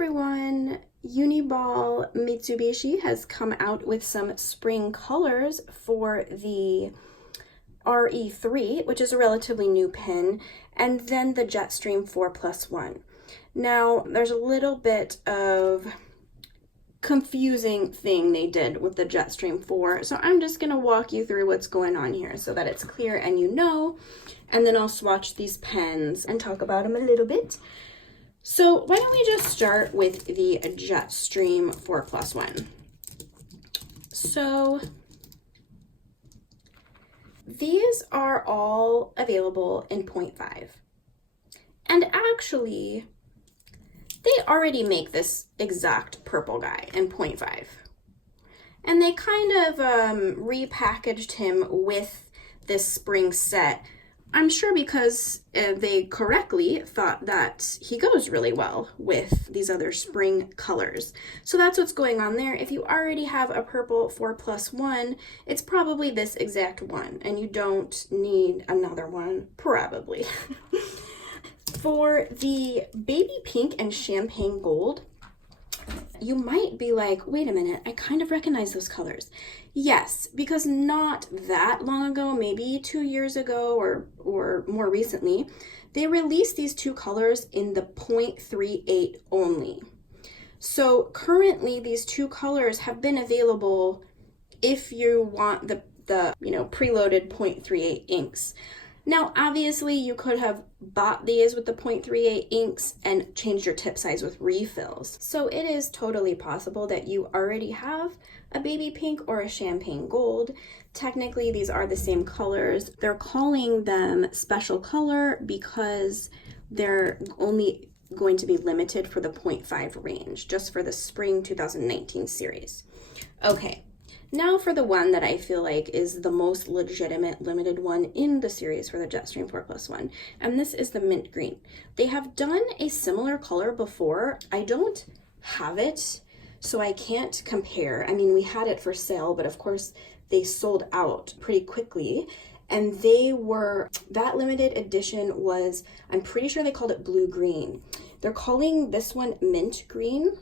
everyone! Uniball Mitsubishi has come out with some spring colors for the RE3, which is a relatively new pen, and then the Jetstream 4+1. Now, there's a little bit of confusing thing they did with the Jetstream 4, so I'm just going to walk you through what's going on here so that it's clear and you know, and then I'll swatch these pens and talk about them a little bit. So why don't we just start with the Jetstream 4+1. So these are all available in 0.5. And actually, they already make this exact purple guy in 0.5. And they kind of repackaged him with this spring set. I'm sure because they correctly thought that he goes really well with these other spring colors. So that's what's going on there. If you already have a purple 4+1, it's probably this exact one, and you don't need another one, probably. For the baby pink and champagne gold, you might be like, wait a minute, I kind of recognize those colors. Yes, because not that long ago, maybe 2 years ago or more recently, they released these two colors in the 0.38 only. So currently these two colors have been available if you want the preloaded 0.38 inks. Now, obviously, you could have bought these with the 0.38 inks and changed your tip size with refills. So it is totally possible that you already have a baby pink or a champagne gold. Technically, these are the same colors. They're calling them special color because they're only going to be limited for the 0.5 range, just for the spring 2019 series. Okay. Now for the one that I feel like is the most legitimate limited one in the series for the Jetstream 4+1, and this is the mint green. They have done a similar color before. I don't have it, so I can't compare. I mean, we had it for sale, but of course they sold out pretty quickly, and that limited edition was, I'm pretty sure they called it blue green. They're calling this one mint green,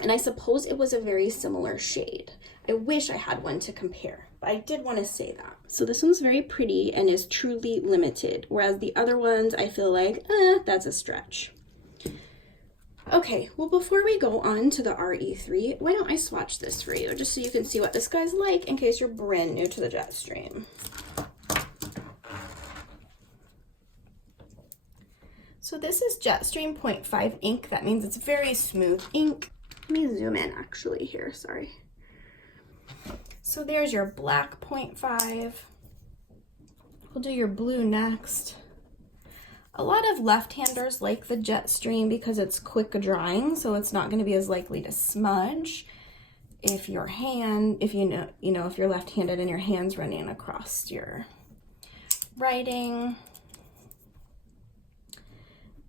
and I suppose it was a very similar shade. I wish I had one to compare, but I did want to say that. So this one's very pretty and is truly limited, whereas the other ones I feel like, that's a stretch. Okay, well before we go on to the RE3, why don't I swatch this for you, just so you can see what this guy's like in case you're brand new to the Jetstream. So this is Jetstream 0.5 ink. That means it's very smooth ink. Let me zoom in actually here, sorry. So there's your black 0.5. We'll do your blue next. A lot of left-handers like the Jetstream because it's quick drying, so it's not going to be as likely to smudge if you're left-handed and your hand's running across your writing.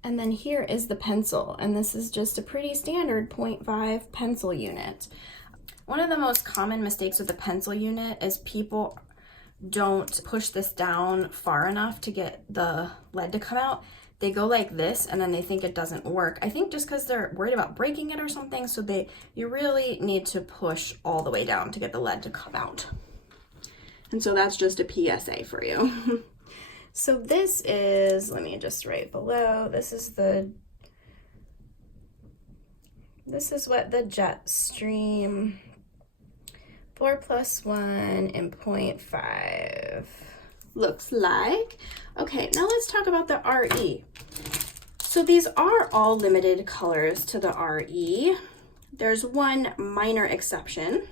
And then here is the pencil, and this is just a pretty standard 0.5 pencil unit. One of the most common mistakes with the pencil unit is people don't push this down far enough to get the lead to come out. They go like this and then they think it doesn't work. I think just because they're worried about breaking it or something, so you really need to push all the way down to get the lead to come out. And so that's just a PSA for you. So this is, let me just write below, this is what the Jetstream 4+1 and 0.5 looks like. Okay, now let's talk about the RE. So these are all limited colors to the RE. There's one minor exception,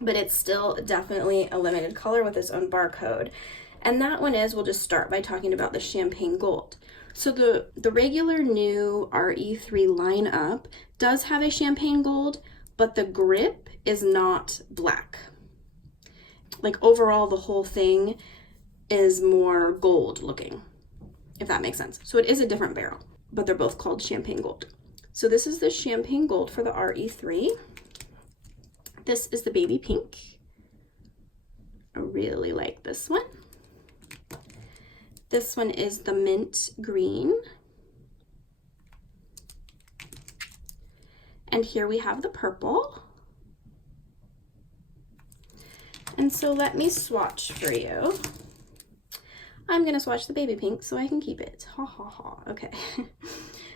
but it's still definitely a limited color with its own barcode. And that one is, we'll just start by talking about the champagne gold. So the regular new RE3 lineup does have a champagne gold, but the grip is not black. Like overall, the whole thing is more gold looking, if that makes sense. So it is a different barrel, but they're both called champagne gold. So this is the champagne gold for the RE3. This is the baby pink. I really like this one. This one is the mint green. And here we have the purple. And so let me swatch for you. I'm gonna swatch the baby pink so I can keep it. Ha ha ha. Okay.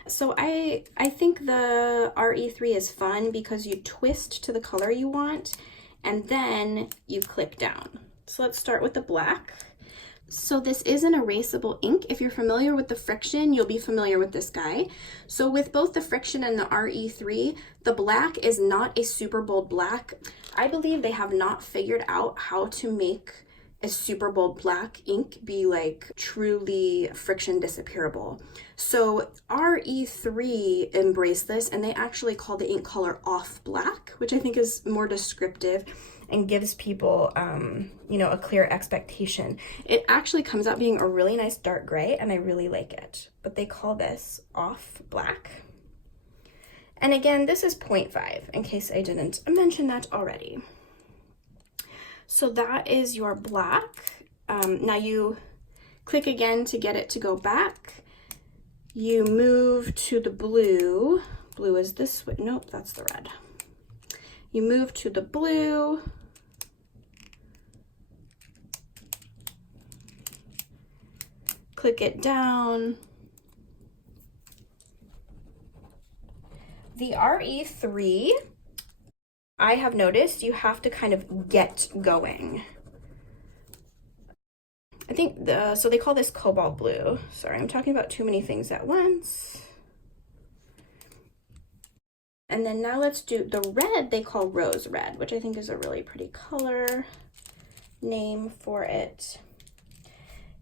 So I think the RE3 is fun because you twist to the color you want and then you clip down. So let's start with the black. So this is an erasable ink. If you're familiar with the Friction, you'll be familiar with this guy. So with both the Friction and the RE3, the black is not a super bold black. I believe they have not figured out how to make a super bold black ink be like truly friction disappearable. So RE3 embraced this and they actually call the ink color off black, which I think is more descriptive and gives people, you know, a clear expectation. It actually comes out being a really nice dark gray and I really like it, but they call this off black. And again, this is 0.5 in case I didn't mention that already. So that is your black. Now you click again to get it to go back. You move to the blue. Blue is this way. Nope, that's the red. You move to the blue. Click it down. The RE3, I have noticed you have to kind of get going. I think so they call this cobalt blue. Sorry, I'm talking about too many things at once. And then now let's do the red they call rose red, which I think is a really pretty color name for it.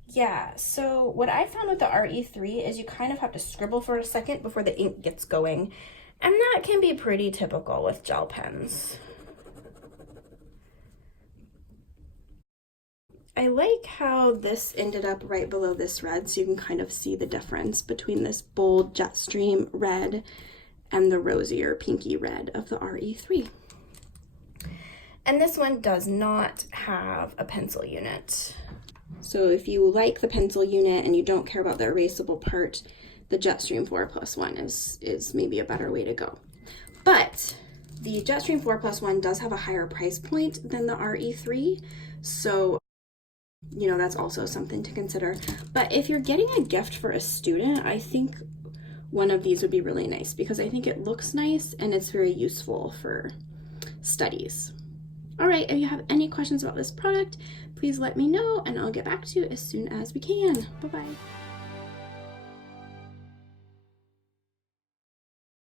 Yeah, so what I found with the RE3 is you kind of have to scribble for a second before the ink gets going. And that can be pretty typical with gel pens. I like how this ended up right below this red, so you can kind of see the difference between this bold Jetstream red and the rosier pinky red of the RE3. And this one does not have a pencil unit. So if you like the pencil unit and you don't care about the erasable part, the Jetstream 4+1 is maybe a better way to go. But the Jetstream 4+1 does have a higher price point than the RE3, so you know, that's also something to consider. But if you're getting a gift for a student, I think one of these would be really nice because I think it looks nice and it's very useful for studies. All right, if you have any questions about this product, please let me know and I'll get back to you as soon as we can. Bye-bye.